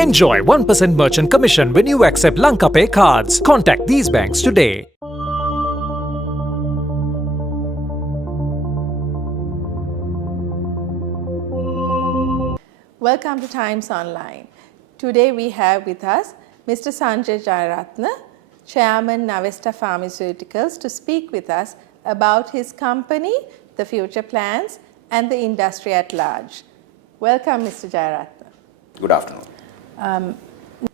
Enjoy 1% merchant commission when you accept Lanka Pay cards. Contact these banks today. Welcome to Times Online. Today we have with us Mr. Sanjaya Jayaratne, Chairman Navesta Pharmaceuticals, to speak with us about his company, the future plans and the industry at large. Welcome, Mr. Jayaratne. Good afternoon.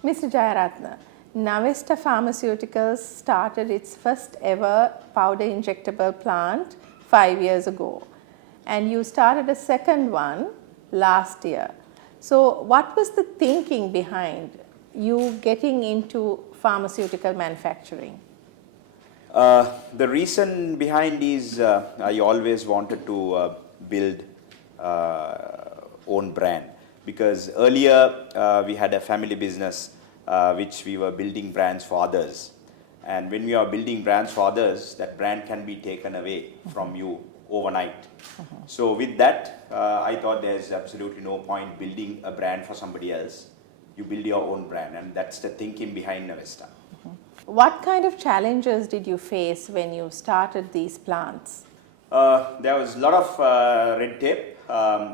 Mr. Jayaratne, Navesta Pharmaceuticals started its first ever powder injectable plant 5 years ago, and you started a second one last year. So what was the thinking behind you getting into pharmaceutical manufacturing? The reason behind is I always wanted to build own brand, because earlier we had a family business which we were building brands for others, and when we are building brands for others, that brand can be taken away from you overnight. So with that, I thought there's absolutely no point building a brand for somebody else. You build your own brand, and that's the thinking behind Navesta. What kind of challenges did you face when you started these plants? There was a lot of red tape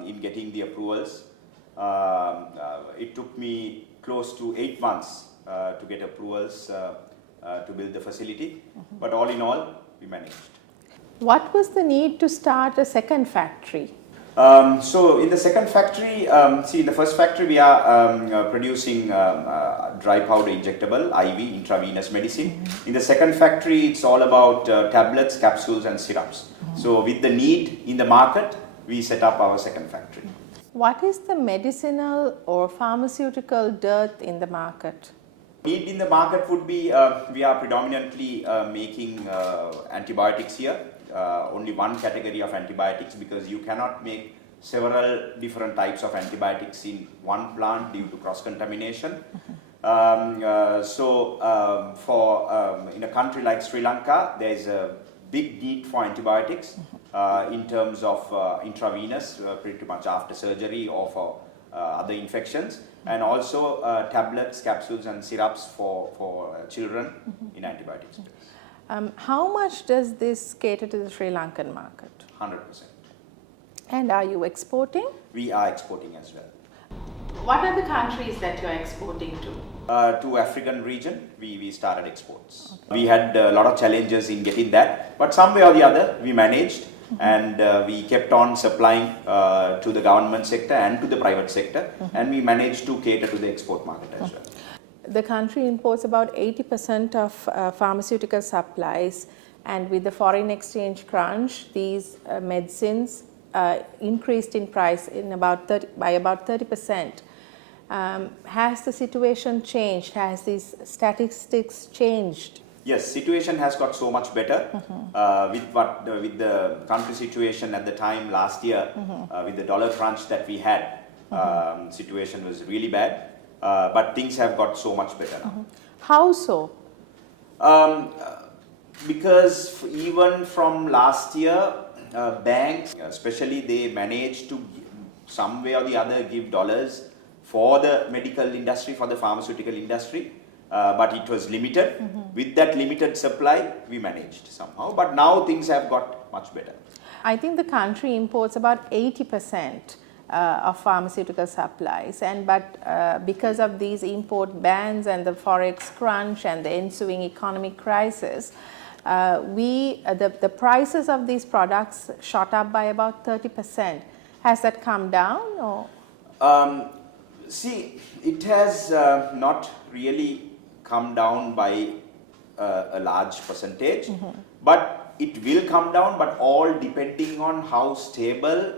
in getting the approvals. It took me close to 8 months to get approvals to build the facility, but all in all, we managed. What was the need to start a second factory? So in the second factory, in the first factory we are producing dry powder injectable, IV, intravenous medicine. In the second factory, it's all about tablets, capsules and syrups. So with the need in the market, we set up our second factory. What is the medicinal or pharmaceutical dearth in the market? Need in the market would be, we are predominantly making antibiotics here. Only one category of antibiotics, because you cannot make several different types of antibiotics in one plant due to cross-contamination. In a country like Sri Lanka, there is a big need for antibiotics in terms of intravenous, pretty much after surgery or for other infections, and also tablets, capsules and syrups for children in antibiotics. How much does this cater to the Sri Lankan market? 100%. And are you exporting? We are exporting as well. What are the countries that you are exporting to? To African region, we started exports. Okay. We had a lot of challenges in getting that, but some way or the other, we managed. And we kept on supplying to the government sector and to the private sector, and we managed to cater to the export market as well. The country imports about 80% of pharmaceutical supplies, and with the foreign exchange crunch, these medicines increased in price by about 30%. Has the situation changed? Has these statistics changed? Yes, situation has got so much better with the country situation at the time last year, with the dollar crunch that we had. Situation was really bad, but things have got so much better now. How so? Because even from last year, banks, especially, they managed to some way or the other give dollars for the medical industry, for the pharmaceutical industry. But it was limited. With that limited supply, we managed somehow. But now things have got much better. I think the country imports about 80% of pharmaceutical supplies, but because of these import bans and the forex crunch and the ensuing economic crisis, the prices of these products shot up by about 30%. Has that come down, or? It has not really come down by a large percentage, but it will come down, but all depending on how stable